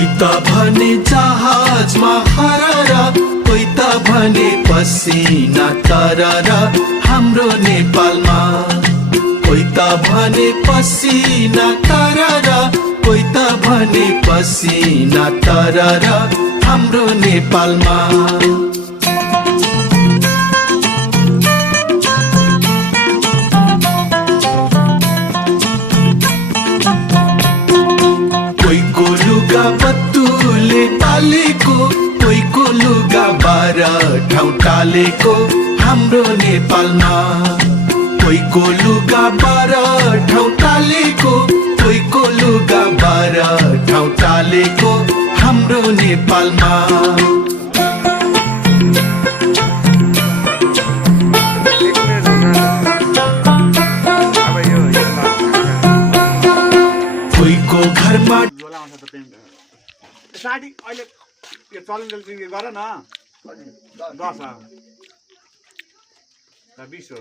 कोही त भने जहाजमा हरर, कोही त भने पसिना तरर हाम्रो नेपालमा। कोही त भने पसिना तरर, कोही त भने पसिना तरर हाम्रो नेपालमा। कोहीको लुगा बत्तुले पालेको, कोहीको लुगा 12 ठाउँ टालेको हाम्रो नेपालमा। कोहीको लुगा 12 ठाउँ टालेको, कोहीको लुगा 12 ठाउँ टालेको हाम्रो नेपालमा। कोहीको घरमा स्टार्टिङ अहिले यो चलिन्जेल गर न 10 20 हो।